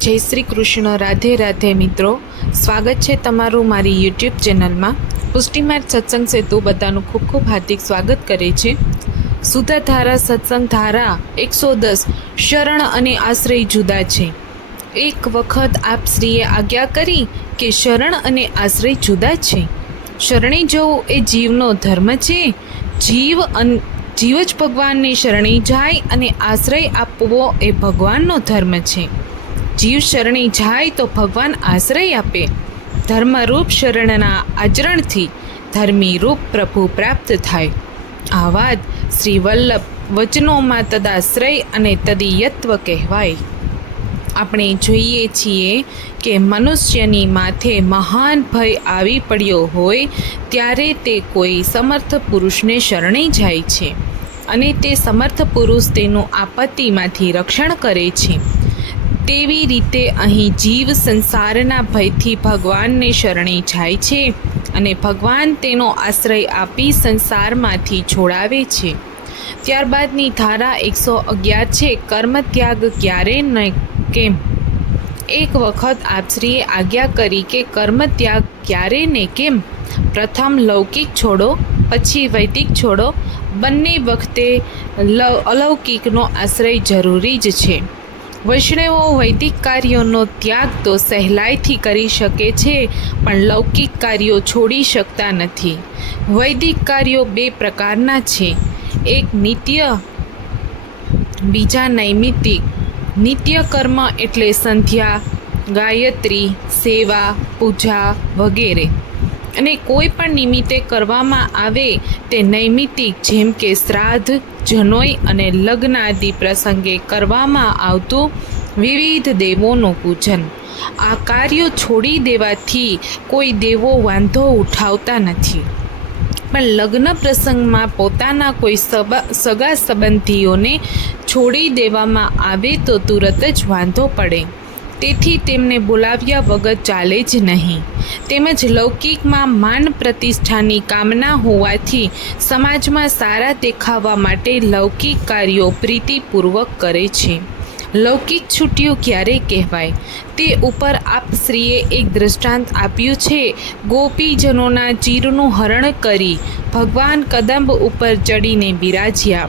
જય શ્રી કૃષ્ણ, રાધે રાધે મિત્રો. સ્વાગત છે તમારું મારી યુટ્યુબ ચેનલમાં. પુષ્ટિમાર્ગ સત્સંગ સેતુ બધાનું ખૂબ ખૂબ હાર્દિક સ્વાગત કરે છે. સુધા ધારા સત્સંગ ધારા એકસો દસ, શરણ અને આશ્રય જુદા છે. એક વખત આપ શ્રીએ આજ્ઞા કરી કે શરણ અને આશ્રય જુદા છે. શરણે જવું એ જીવનો ધર્મ છે. જીવ અન, જીવ જ ભગવાનને શરણે જાય અને આશ્રય આપવો એ ભગવાનનો ધર્મ છે. જીવ શરણે જાય તો ભગવાન આશ્રય આપે. ધર્મરૂપ શરણના આચરણથી ધર્મી રૂપ પ્રભુ પ્રાપ્ત થાય. આ વાત શ્રી વલ્લભ વચનોમાં તદાશ્રય અને તદીયત્વ કહેવાય. આપણે જોઈએ છીએ કે મનુષ્યની માથે મહાન ભય આવી પડ્યો હોય ત્યારે તે કોઈ સમર્થ પુરુષને શરણે જાય છે અને તે સમર્થ પુરુષ તેનું આપત્તિમાંથી રક્ષણ કરે છે. તેવી રીતે અહીં જીવ સંસારના ભયથી ભગવાનને શરણે જાય છે અને ભગવાન તેનો આશ્રય આપી સંસારમાંથી છોડાવે છે. ત્યારબાદની ધારા એકસો અગિયાર છે, કર્મ ત્યાગ ક્યારે ન કેમ? એક વખત આપશ્રીએ આજ્ઞા કરી કે, કર્મ ત્યાગ ક્યારે ને કેમ? પ્રથમ લૌકિક છોડો, પછી વૈદિક છોડો. બંને વખતે અલૌકિકનો આશ્રય જરૂરી જ છે. વૈષ્ણવો વૈદિક કાર્યોનો ત્યાગ તો સહેલાઈથી કરી શકે છે, પણ લૌકિક કાર્યો છોડી શકતા નથી. વૈદિક કાર્યો બે પ્રકારના છે. એક નિત્ય, બીજા નૈમિતિક નિત્ય કર્મ એટલે સંધ્યા, ગાયત્રી, સેવા, પૂજા વગેરે. અને કોઈ પણ નિમિત્તે કરવામાં આવે તે નૈમિતિક જેમ કે શ્રાદ્ધ, જનોઈ અને લગ્ન આદિ પ્રસંગે કરવામાં આવતું વિવિધ દેવોનું પૂજન. આ કાર્યો છોડી દેવાથી કોઈ દેવો વાંધો ઉઠાવતા નથી. પણ લગ્ન પ્રસંગમાં પોતાના કોઈ સગા સંબંધીઓને છોડી દેવામાં આવે તો તુરત જ વાંધો પડે. તેથી તેમને બોલાવ્યા વગર ચાલે જ નહીં. તેમજ લૌકિકમાં માન પ્રતિષ્ઠાની કામના હોવાથી સમાજમાં સારા દેખાવા માટે લૌકિક કાર્યો પ્રીતિપૂર્વક કરે છે. લૌકિક છૂટીઓ ક્યારે કહેવાય? તે ઉપર આપ શ્રીએ એક દૃષ્ટાંત આપ્યું છે. ગોપીજનોના ચીરનું હરણ કરી ભગવાન કદંબ ઉપર ચડીને બિરાજ્યા.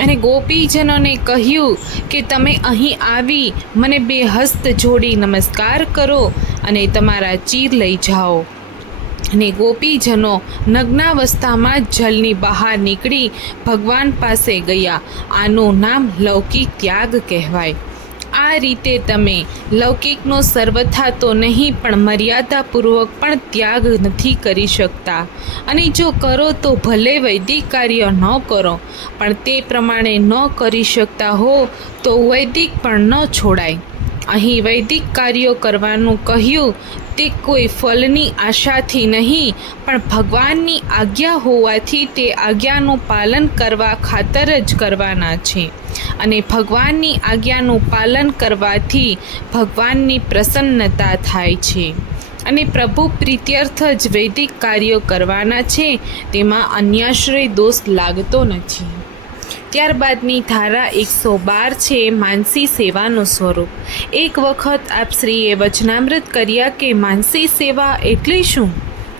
અને ગોપીજનોને કહ્યું કે તમે અહીં આવી મને બે હસ્ત જોડી નમસ્કાર કરો અને તમારા ચીર લઈ જાઓ. અને ગોપીજનો નગ્નાવસ્થામાં જ જલની બહાર નીકળી ભગવાન પાસે ગયા. આનું નામ લૌકિક ત્યાગ કહેવાય. આ રીતે તમે લૌકિકનો સર્વથા તો નહીં, પણ મર્યાદાપૂર્વક પણ ત્યાગ નથી કરી શકતા. અને જો કરો તો ભલે વૈદિક કાર્ય ન કરો, પણ તે પ્રમાણે ન કરી શકતા હો, તો વૈદિક પણ ન છોડાય. અહીં વૈદિક કાર્યો કરવાનું કહ્યું, તે કોઈ ફલની આશાથી નહીં, પણ ભગવાનની આજ્ઞા હોવાથી તે આજ્ઞાનું પાલન કરવા ખાતર જ કરવાના છે. અને ભગવાનની આજ્ઞાનું પાલન કરવાથી ભગવાનની પ્રસન્નતા થાય છે. અને પ્રભુ પ્રીત્યર્થ જ વૈદિક કાર્યો કરવાના છે, તેમાં અન્યાશ્રય દોષ લાગતો નથી. ત્યારબાદની ધારા એકસો બાર છે માનસી સેવાનું સ્વરૂપ. એક વખત આપ શ્રીએ વચનામૃત કર્યા કે માનસી સેવા એટલે શું?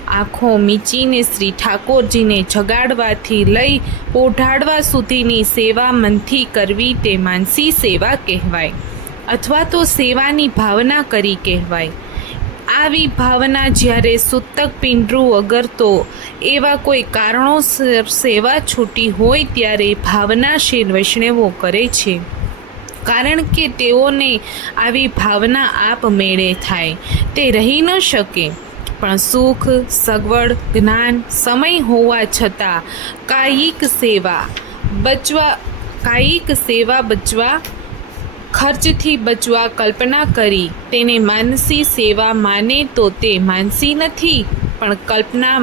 આંખો મીચીને શ્રી ઠાકોરજીને જગાડવાથી લઈ ઓઢાડવા સુધીની સેવા મનથી કરવી તે માનસી સેવા કહેવાય. અથવા તો સેવાની ભાવના કરી કહેવાય. આવી ભાવના જ્યારે સૂતક પિંડરું વગરતો એવા કોઈ કારણોસર સેવા છૂટી હોય ત્યારે ભાવનાશીલ વૈષ્ણવો કરે છે. કારણ કે તેઓને આવી ભાવના આપમેળે થાય, તે રહી ન શકે. પણ સુખ, સગવડ, જ્ઞાન, સમય હોવા છતાં કાયિક સેવા બચવા, કાયિક સેવા બચવા ખર્ચથી બચવા કલ્પના કરી. તેને માનસી સેવા માને તો તે માનસી નથી, પણ કલ્પના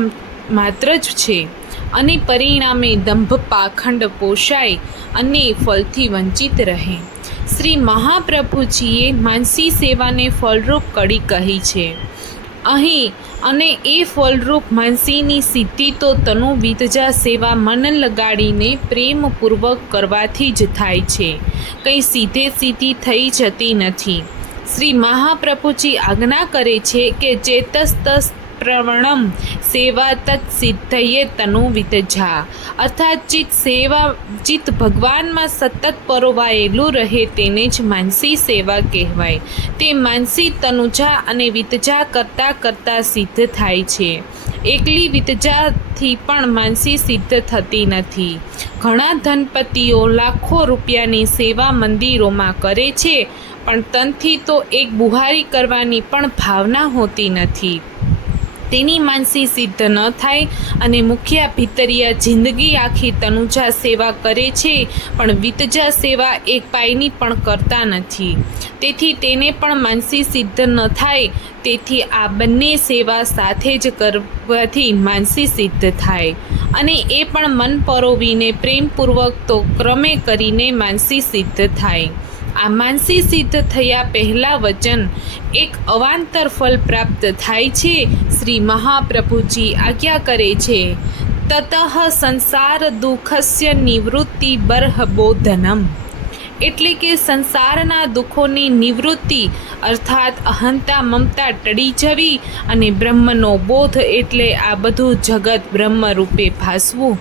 માત્ર જ છે. અને પરિણામે દંભ પાખંડ પોષાય અને ફલથી વંચિત રહે. શ્રી મહાપ્રભુજીએ માનસી સેવાને ફળરૂપ કડી કહી છે. અહીં અને એ ફળરૂપ મનસીની સિદ્ધિ તો તનુ વિધજા સેવા મન લગાડીને પ્રેમપૂર્વક કરવાથી જ થાય છે. કંઈ સીધે સીધી થઈ જતી નથી. શ્રી મહાપ્રભુજી આજ્ઞા કરે છે કે ચેતસ્તસ પ્રવણમ સેવા તત સિદ્ધયે તનુ વિતજા. અર્થાત ચિત્ત સેવા, ચિત્ત ભગવાનમાં સતત પરોવાયેલું રહે તેને જ માનસી સેવા કહેવાય. તે માનસી તનુજા અને વિતજા કરતાં કરતાં સિદ્ધ થાય છે. એકલી વિતજાથી પણ માનસી સિદ્ધ થતી નથી. ઘણા ધનપતિઓ લાખો રૂપિયાની સેવા મંદિરોમાં કરે છે, પણ તનથી તો એક બુહારી કરવાની પણ ભાવના હોતી નથી. તેની માનસી સિદ્ધ ન થાય અને મુખ્ય ભીતરિયા જિંદગી આખી તનુજા સેવા કરે છે, પણ વિતજા સેવા એક પાયની પણ કરતા નથી. તેથી તેને પણ માનસી સિદ્ધ ન થાય, તેથી આ બંને સેવા સાથે જ કરવાથી માનસી સિદ્ધ થાય. અને એ પણ મન પરોવીને પ્રેમપૂર્વક તો ક્રમે કરીને માનસી સિદ્ધ થાય. આ માનસી સિદ્ધ થયા પહેલા વચન એક અવાંતર ફલ પ્રાપ્ત થાય છે. શ્રી મહાપ્રભુજી આજ્ઞા કરે છે, તતઃ સંસાર દુઃખસ્ય નિવૃત્તિ બર્હબોધનમ એટલે કે સંસારના દુઃખોની નિવૃત્તિ અર્થાત અહંતા મમતા ટળી જવી અને બ્રહ્મનો બોધ એટલે આ બધું જગત બ્રહ્મ રૂપે ભાસવું.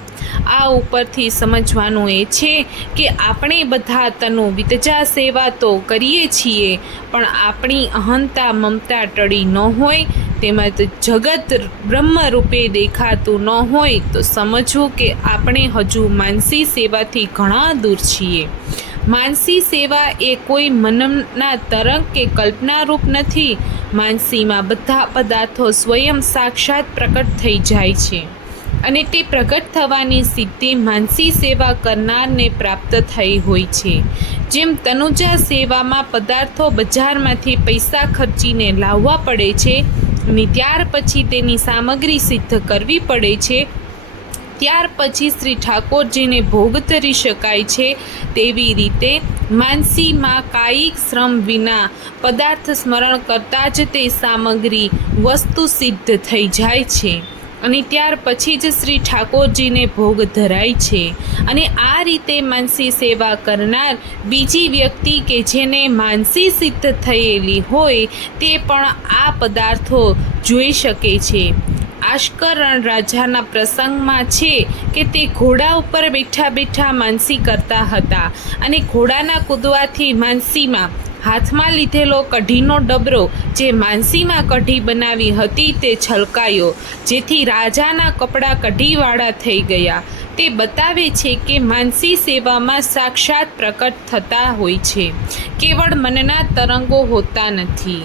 આ ઉપરથી સમજવાનું એ છે કે આપણે બધા તનુ વિતજા સેવા તો કરીએ છીએ, પણ આપણી અહંતા મમતા ટળી ન હોય, તેમજ જગત બ્રહ્મ રૂપે દેખાતું ન હોય, તો સમજવું કે આપણે હજુ માનસી સેવાથી ઘણા દૂર છીએ. માનસી સેવા એ કોઈ મનના તરંગ કે કલ્પનારૂપ નથી. માનસીમાં બધા પદાર્થો સ્વયં સાક્ષાત પ્રકટ થઈ જાય છે અને તે પ્રગટ થવાની સિદ્ધિ માનસી સેવા કરનારને પ્રાપ્ત થઈ હોય છે. જેમ તનુજા સેવામાં પદાર્થો બજારમાંથી પૈસા ખર્ચીને લાવવા પડે છે, અને ત્યાર પછી તેની સામગ્રી સિદ્ધ કરવી પડે છે ત્યાર પછી શ્રી ઠાકોરજીને ભોગ ધરી શકાય છે તેવી રીતે માનસીમાં કાયિક શ્રમ વિના પદાર્થ સ્મરણ કરતાં જ તે સામગ્રી વસ્તુ સિદ્ધ થઈ જાય છે. અને ત્યાર પછી જ શ્રી ઠાકોરજીને ભોગ ધરાય છે. અને આ રીતે માનસી સેવા કરનાર બીજી વ્યક્તિ કે જેને માનસી સિદ્ધ થયેલી હોય તે પણ આ પદાર્થો જોઈ શકે છે. આશ્કરણ રાજાના પ્રસંગમાં છે કે તે ઘોડા ઉપર બેઠા બેઠા માનસી કરતા હતા અને ઘોડાના કૂદવાથી માનસીમાં હાથમાં લીધેલો કઢીનો ડબરો જે માનસીમાં કઢી બનાવી હતી તે છલકાયો. જેથી રાજાના કપડાં કઢીવાળા થઈ ગયા. તે બતાવે છે કે માનસી સેવામાં સાક્ષાત પ્રકટ થતા હોય છે. કેવળ મનના તરંગો હોતા નથી.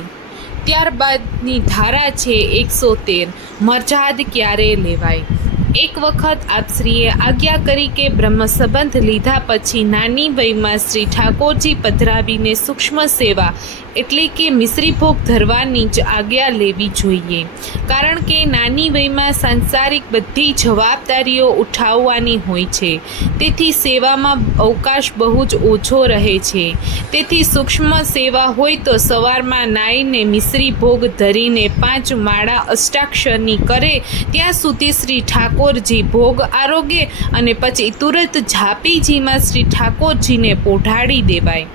ત્યારબાદની ધારા છે એકસો તેર. મરજાદ ક્યારે લેવાય? એક વખત આપશ્રીએ આજ્ઞા કરી કે બ્રહ્મ સંબંધ લીધા પછી નાની વયમાં શ્રી ઠાકોરજી પધરાવીને સૂક્ષ્મ સેવા એટલે કે મિશ્રી ભોગ ધરવાની જ આજ્ઞા લેવી જોઈએ. કારણ કે નાની વયમાં સાંસારિક બધી જવાબદારીઓ ઉઠાવવાની હોય છે. તેથી સેવામાં અવકાશ બહુ જ ઓછો રહે છે. તેથી સૂક્ષ્મ સેવા હોય તો સવારમાં નાઈને મિશ્રી ભોગ ધરીને પાંચ માળા અષ્ટાક્ષરની કરે, ત્યાં સુધી શ્રી ઠાકોરજી ભોગ આરોગ્ય અને પછી તુરંત ઝાપીજીમાં શ્રી ઠાકોરજીને પોઢાડી દેવાય.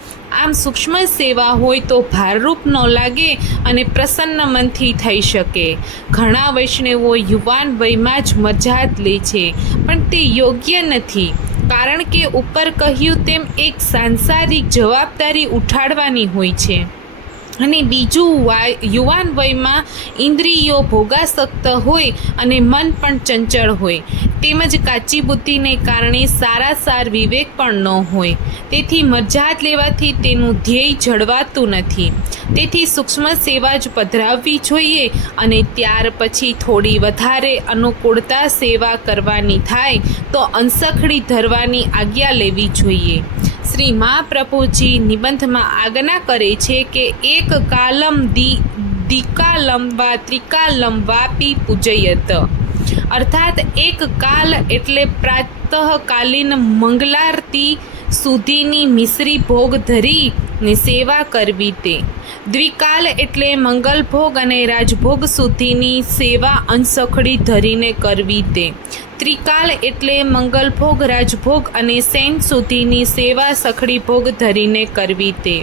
આમ સૂક્ષ્મ સેવા હોય તો ભારરૂપ ન લાગે અને પ્રસન્ન મનથી થઈ શકે. ઘણા વૈષ્ણવો યુવાન વયમાં જ મજાત લે છે, પણ તે યોગ્ય નથી. કારણ કે ઉપર કહ્યું તેમ એક સાંસારિક જવાબદારી ઉઠાડવાની હોય છે. અને બીજું યુવાન વયમાં ઇન્દ્રિયો ભોગાસક્ત હોય અને મન પણ ચંચળ હોય. તેમજ કાચી બુદ્ધિને કારણે સારા સાર વિવેક પણ ન હોય. તેથી મરજાત લેવાથી તેનું ધ્યેય જળવાતું નથી. તેથી સૂક્ષ્મ સેવા જ પધરાવવી જોઈએ અને ત્યાર પછી થોડી વધારે અનુકૂળતા સેવા કરવાની થાય તો અંસખડી ધરવાની આજ્ઞા લેવી જોઈએ. શ્રી મહાપ્રભુજી નિબંધમાં આજ્ઞા કરે છે કે એક કાલમ દી, દિકાલમ વા ત્રિકાલમ વાપી પૂજયત. અર્થાત એક કાલ એટલે પ્રાતઃકાલીન મંગલારતી સુધીની મિશ્રી ભોગ ધરી ને સેવા કરવી તે. દ્વિકાલ એટલે મંગલ ભોગ અને રાજભોગ સુધીની સેવા અંશખડી ધરીને કરવી તે. ત્રિકાલ એટલે મંગલભોગ રાજભોગ અને સેન સુધીની સેવા સખડી ભોગ ધરીને કરવી તે.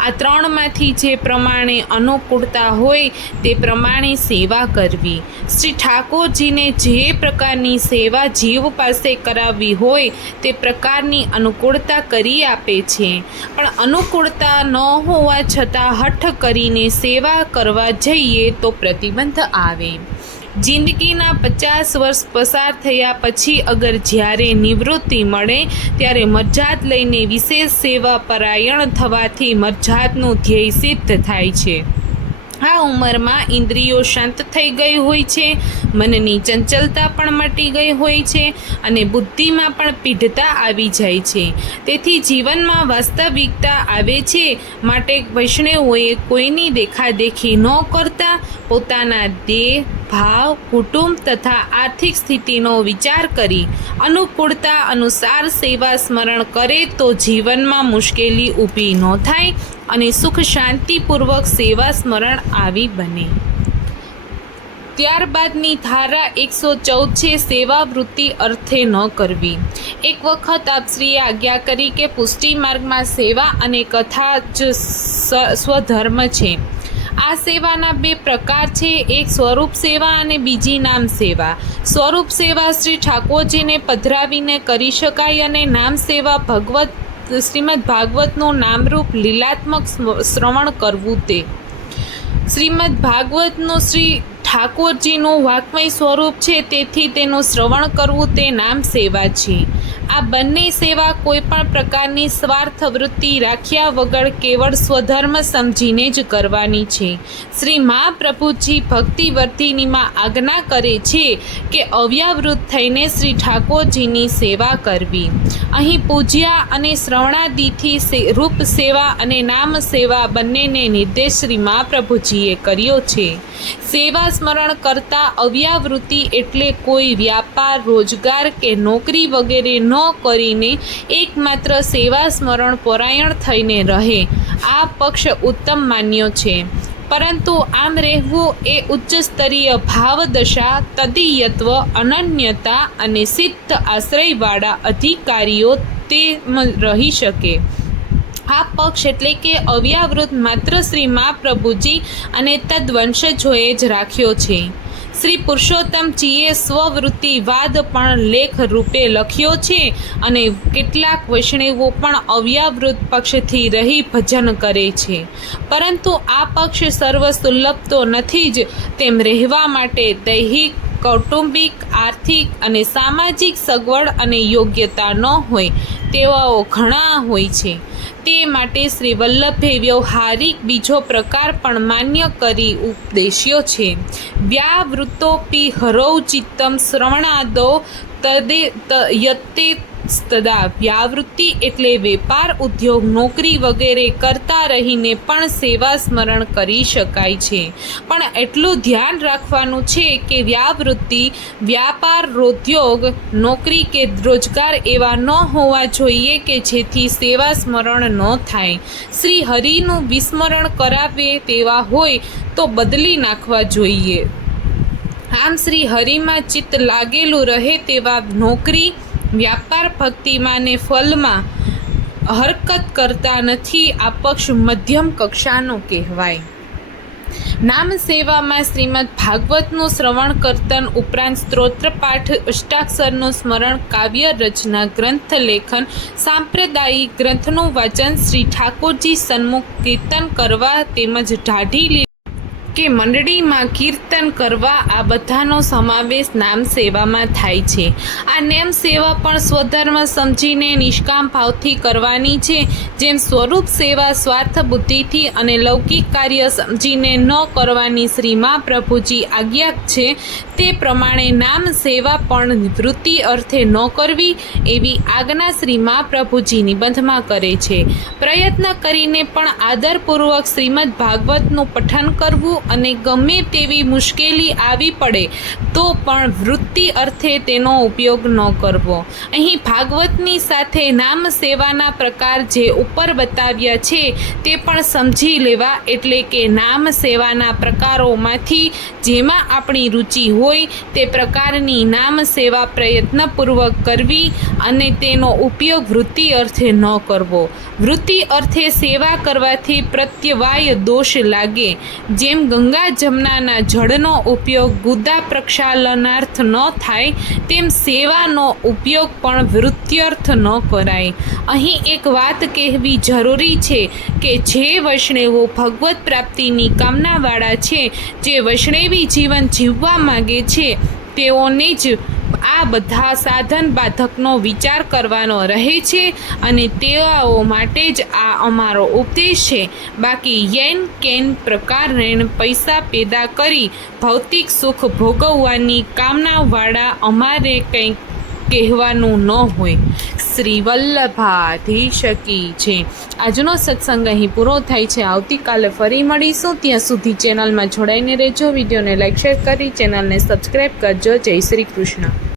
આ ત્રણમાંથી જે પ્રમાણે અનુકૂળતા હોય તે પ્રમાણે સેવા કરવી. શ્રી ઠાકોરજીને જે પ્રકારની સેવા જીવ પાસે કરાવવી હોય તે પ્રકારની અનુકૂળતા કરી આપે છે. પણ અનુકૂળતા ન હોવા છતાં હઠ કરીને સેવા કરવા જઈએ તો પ્રતિબંધ આવે. જિંદગીના પચાસ વર્ષ પસાર થયા પછી અગર જ્યારે નિવૃત્તિ મળે, ત્યારે મરજાત લઈને વિશેષ સેવા પરાયણ થવાથી મરજાતનું ધ્યેય સિદ્ધ થાય છે. આ ઉંમરમાં ઇન્દ્રિયો શાંત થઈ ગઈ હોય છે, મનની ચંચલતા પણ મટી ગઈ હોય છે અને બુદ્ધિમાં પણ પીઢતા આવી જાય છે. તેથી જીવનમાં વાસ્તવિકતા આવે છે માટે વૈષ્ણવોએ કોઈની દેખાદેખી ન કરતા પોતાના દેહ ભાવ, કુટુંબ તથા આર્થિક સ્થિતિનો વિચાર કરી અનુકૂળતા અનુસાર સેવા સ્મરણ કરે તો જીવનમાં મુશ્કેલી ઊભી ન થાય અને સુખ શાંતિપૂર્વક સેવા સ્મરણ આવી બને. ત્યારબાદની ધારા એકસો ચૌદ છે સેવા વૃત્તિ અર્થે ન કરવી. એક વખત આપશ્રીએ આજ્ઞા કરી કે પુષ્ટિ માર્ગમાં સેવા અને કથા જ સ્વધર્મ છે. આ સેવાના બે પ્રકાર છે. એક સ્વરૂપ સેવા અને બીજી નામ સેવા. સ્વરૂપ સેવા શ્રી ઠાકોરજીને પધરાવીને કરી શકાય અને નામ સેવા ભગવત, શ્રીમદ ભાગવતનું નામરૂપ લીલાત્મક શ્રવણ કરવું તે. શ્રીમદ ભાગવતનું શ્રી ઠાકોરજીનું વાક્મય સ્વરૂપ છે. તેથી તેનું શ્રવણ કરવું તે નામ સેવા છે. આ બંને સેવા કોઈ પણ પ્રકારની સ્વાર્થ વૃત્તિ રાખ્યા વગર કેવળ સ્વધર્મ સમજીને જ કરવાની છે. શ્રી મહાપ્રભુજી ભક્તિ વર્ધિનીમાં આજ્ઞા કરે છે કે અવ્યાવૃત થઈને શ્રી ઠાકોરજીની સેવા કરવી. અહીં પૂજ્યા અને શ્રવણાદિથી રૂપ સેવા અને નામ સેવા બંનેને નિર્દેશ શ્રી મહાપ્રભુજીએ કર્યો છે. સેવા સ્મરણ કરતા અવ્યાવૃત્તિ એટલે કોઈ વ્યાપાર, રોજગાર કે નોકરી વગેરે ન કરીને એકમાત્ર સેવા સ્મરણ પરાયણ થઈને રહે. આ પક્ષ ઉત્તમ માન્યો છે. પરંતુ આમ રહેવું એ ઉચ્ચ સ્તરીય ભાવદશા, તદીયત્વ, અનન્યતા અને સિદ્ધ આશ્રયવાળા અધિકારીઓ તેમ રહી શકે. આ પક્ષ એટલે કે અવ્યાવૃત માત્ર શ્રી મહાપ્રભુજી અને તદ્વંશજોએ જ રાખ્યો છે. શ્રી પુરુષોત્તમજીએ સ્વવૃત્તિવાદ પણ લેખ રૂપે લખ્યો છે અને કેટલાક વૈષ્ણવો પણ અવ્યાવૃત પક્ષથી રહી ભજન કરે છે. પરંતુ આ પક્ષ સર્વસુલભ તો નથી જ તેમ રહેવા માટે દૈહિક, કૌટુંબિક, આર્થિક અને સામાજિક સગવડ અને યોગ્યતા ન હોય તેવાઓ ઘણા હોય છે. તે માટે શ્રી વલ્લભે વ્યવહારિક બીજો પ્રકાર પણ માન્ય કરી ઉપદેશ્યો છે. વ્યાવૃત્તોપી હરૌ ચિત્તમ શ્રવણાદો તદે ત- યત્તે તદા વ્યાવૃત્તિ એટલે વેપાર, ઉદ્યોગ, નોકરી વગેરે કરતા રહીને પણ સેવા સ્મરણ કરી શકાય છે. પણ એટલું ધ્યાન રાખવાનું છે કે વ્યાવૃત્તિ, વ્યાપાર ઉદ્યોગ નોકરી કે રોજગાર એવા ન હોવા જોઈએ કે જેથી સેવા સ્મરણ ન થાય. શ્રી હરિનું વિસ્મરણ કરાવે તેવા હોય તો બદલી નાખવા જોઈએ. આમ શ્રી હરિમાં ચિત્ત લાગેલું રહે તેવા નોકરી વ્યાપાર ભક્તિમાં ને ફલમાં હરકત કરતા નથી આ પક્ષ મધ્યમ કક્ષાનો કહેવાય. નામ સેવામાં શ્રીમદ ભાગવતનું શ્રવણ કરતન ઉપરાંત સ્ત્રોત્ર પાઠ, અષ્ટાક્ષરનું સ્મરણ, કાવ્ય રચના, ગ્રંથ લેખન, સાંપ્રદાયિક ગ્રંથનું વાચન શ્રી ઠાકોરજી સન્મુખ કીર્તન કરવા તેમજ ઢાઢી કે મંડળીમાં કીર્તન કરવા આ બધાનો સમાવેશ નામ સેવામાં થાય છે. આ નેમ સેવા પણ સ્વધર્મ સમજીને નિષ્કામ ભાવથી કરવાની છે, જેમ સ્વરૂપ સેવા સ્વાર્થ બુદ્ધિથી અને લૌકિક કાર્ય સમજીને ન કરવાની શ્રી મહાપ્રભુજી આજ્ઞા છે તે પ્રમાણે નામ સેવા પણ વૃત્તિ અર્થે ન કરવી એવી આજ્ઞા શ્રી મહાપ્રભુજી નિબંધમાં કરે છે. પ્રયત્ન કરીને પણ આદરપૂર્વક શ્રીમદ ભાગવતનું પઠન કરવું અને ગમે તેવી મુશ્કેલી આવી પડે, તો પણ વૃત્તિ અર્થે તેનો ઉપયોગ ન કરવો. અહીં ભાગવતની સાથે નામ સેવાના પ્રકાર જે ઉપર બતાવ્યા છે, તે પણ સમજી લેવા એટલે કે નામ સેવાના પ્રકારોમાંથી જેમાં આપણી રુચિ હોય તે પ્રકારની નામ સેવા પ્રયત્નપૂર્વક કરવી અને તેનો ઉપયોગ વૃત્તિ અર્થે ન કરવો. વૃત્તિ અર્થે સેવા કરવાથી પ્રત્યવાય દોષ લાગે. જેમ ગંગા જમનાના જળનો ઉપયોગ ગુદા પ્રક્ષાલનાર્થ ન થાય, તેમ સેવાનો ઉપયોગ પણ વૃત્ત્યર્થ ન કરાય. અહીં એક વાત કહેવી જરૂરી છે કે જે વૈષ્ણવો ભગવત પ્રાપ્તિની કામનાવાળા છે, જે વૈષ્ણવી જીવન જીવવા માગે છે. તેઓને જ આ બધા સાધન બાધકનો વિચાર કરવાનો રહે છે અને તેઓ માટે જ આ અમારો ઉપદેશ છે. બાકી યેન કેન પ્રકારેણ પૈસા પેદા કરી ભૌતિક સુખ ભોગવવાની કામનાવાળા અમારે કંઈક કહેવાનું ન હોય. શ્રી વલ્લભાધીશ કી છે. આજનો સત્સંગ અહીં પૂરો થાય છે. આવતીકાલે ફરી મળીશું. ત્યાં સુધી ચેનલમાં જોડાઈને રહેજો. વિડીયોને લાઈક, શેર કરી ચેનલને સબસ્ક્રાઈબ કરજો. જય શ્રી કૃષ્ણ.